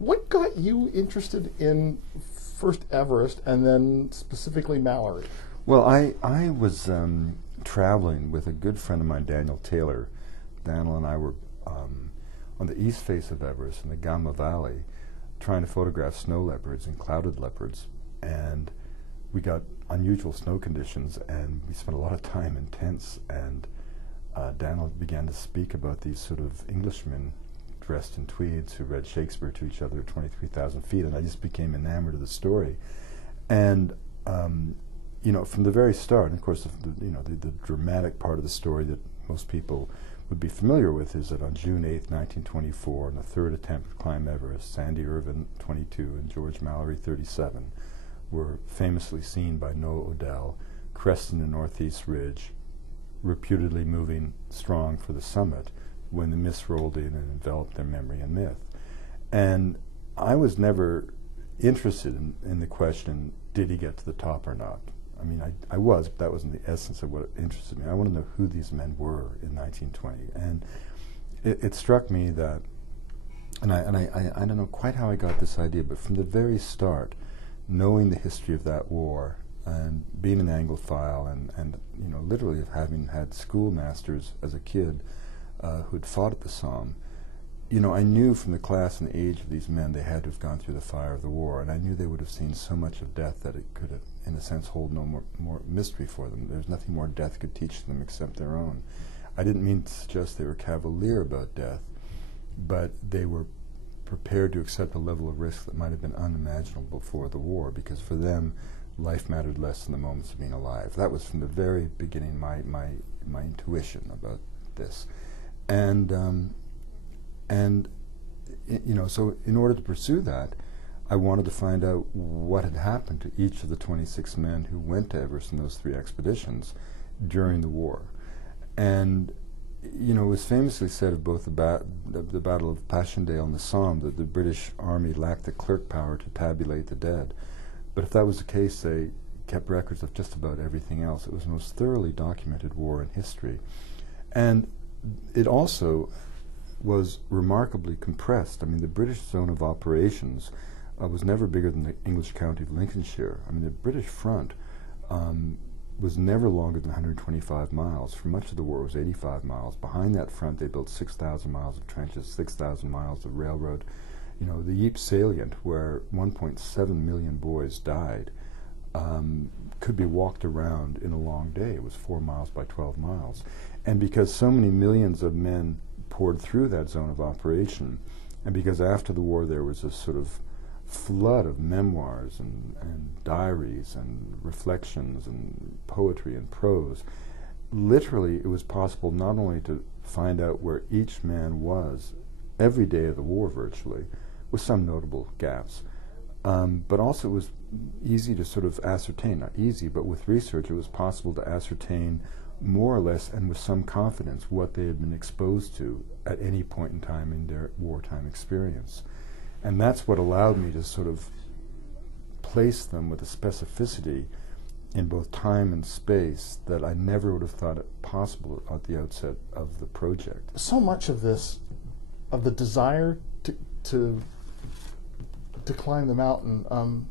What got you interested in first Everest and then specifically Mallory? Well, I was traveling with a good friend of mine, Daniel Taylor. Daniel and I were on the east face of Everest in the Gamma Valley trying to photograph snow leopards and clouded leopards, and we got unusual snow conditions, and we spent a lot of time in tents, and Daniel began to speak about these sort of Englishmen dressed in tweeds who read Shakespeare to each other at 23,000 feet, and I just became enamored of the story. And you know, from the very start, and of course, the dramatic part of the story that most people would be familiar with is that on June 8th, 1924, in the third attempt to climb Everest, Sandy Irvin, 22, and George Mallory, 37, were famously seen by Noah Odell cresting the northeast ridge, reputedly moving strong for the summit, when the mist rolled in and enveloped their memory and myth. And I was never interested in the question, did he get to the top or not? I mean, I was, but that wasn't the essence of what interested me. I want to know who these men were in 1920. And it struck me that, and I don't know quite how I got this idea, but from the very start, knowing the history of that war and being an Anglophile and you know, literally having had schoolmasters as a kid who'd fought at the Somme, you know, I knew from the class and the age of these men they had to have gone through the fire of the war, and I knew they would have seen so much of death that it could have, in a sense, hold no more mystery for them. There's nothing more death could teach them except their own. I didn't mean to suggest they were cavalier about death, but they were prepared to accept a level of risk that might have been unimaginable before the war, because for them, life mattered less than the moments of being alive. That was from the very beginning my intuition about this. And you know, so in order to pursue that, I wanted to find out what had happened to each of the 26 men who went to Everest in those 3 expeditions during the war. And you know, it was famously said of both the Battle of Passchendaele and the Somme that the British Army lacked the clerk power to tabulate the dead. But if that was the case, they kept records of just about everything else. It was the most thoroughly documented war in history. And it also was remarkably compressed. I mean, the British zone of operations was never bigger than the English county of Lincolnshire. I mean, the British front was never longer than 125 miles. For much of the war, it was 85 miles. Behind that front, they built 6,000 miles of trenches, 6,000 miles of railroad. You know, the Ypres salient, where 1.7 million boys died, could be walked around in a long day. It was 4 miles by 12 miles. And because so many millions of men poured through that zone of operation, and because after the war there was a sort of flood of memoirs and diaries and reflections and poetry and prose, literally it was possible not only to find out where each man was every day of the war virtually, with some notable gaps, but also it was easy to sort of ascertain, not easy, but with research it was possible to ascertain more or less and with some confidence what they had been exposed to at any point in time in their wartime experience. And that's what allowed me to sort of place them with a specificity in both time and space that I never would have thought it possible at the outset of the project. So much of this, of the desire to climb the mountain,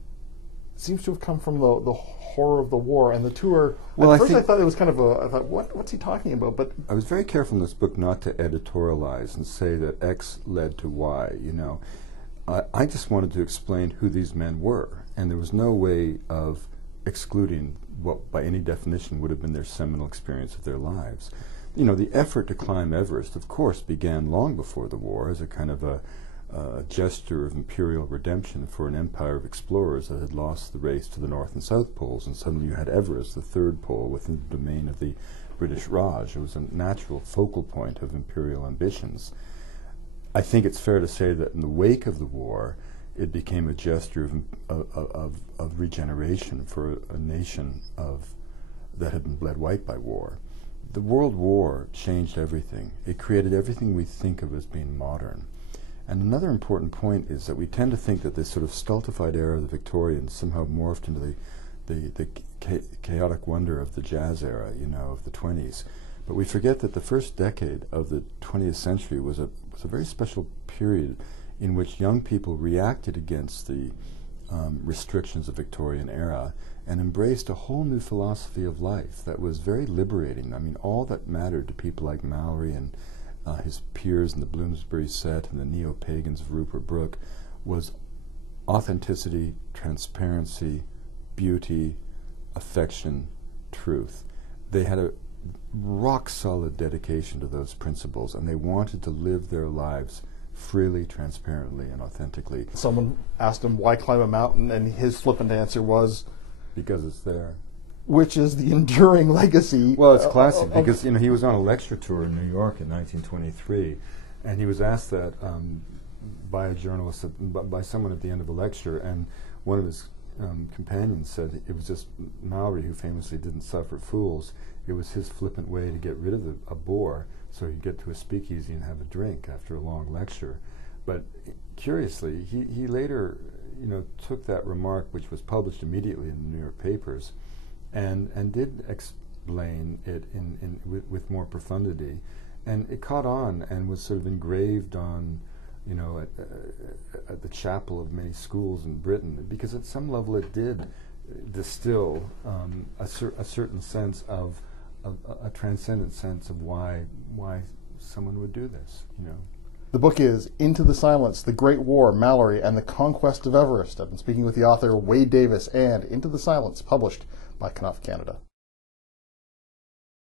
seems to have come from the horror of the war and the tour. Well, at first I thought it was kind of I thought, what's he talking about? But I was very careful in this book not to editorialize and say that X led to Y, you know. I just wanted to explain who these men were, and there was no way of excluding what by any definition would have been their seminal experience of their lives. You know, the effort to climb Everest, of course, began long before the war as a kind of a gesture of imperial redemption for an empire of explorers that had lost the race to the North and South Poles, and suddenly you had Everest, the third pole, within the domain of the British Raj. It was a natural focal point of imperial ambitions. I think it's fair to say that in the wake of the war, it became a gesture of regeneration for a nation that had been bled white by war. The World War changed everything. It created everything we think of as being modern. And another important point is that we tend to think that this sort of stultified era of the Victorians somehow morphed into the chaotic wonder of the jazz era, you know, of the 20s. But we forget that the first decade of the 20th century was a very special period in which young people reacted against the restrictions of Victorian era and embraced a whole new philosophy of life that was very liberating. I mean, all that mattered to people like Mallory and his peers in the Bloomsbury set and the neo-pagans of Rupert Brooke was authenticity, transparency, beauty, affection, truth. They had a rock-solid dedication to those principles, and they wanted to live their lives freely, transparently, and authentically. Someone asked him why climb a mountain, and his flippant answer was, because it's there. Which is the enduring legacy. Well, it's classic because he was on a lecture tour in New York in 1923, and he was asked that by a journalist, by someone at the end of a lecture, and one of his companions said it was just Mallory, who famously didn't suffer fools. It was his flippant way to get rid of a bore, so he'd get to a speakeasy and have a drink after a long lecture. But curiously, he later, took that remark, which was published immediately in the New York papers, and did explain it with more profundity, and it caught on and was sort of engraved on, at the chapel of many schools in Britain, because at some level it did distill a certain sense of a transcendent sense of why someone would do this. The book is Into the Silence, The Great War, Mallory, and the Conquest of Everest. I've been speaking with the author Wade Davis, and Into the Silence, published by Knopf Canada.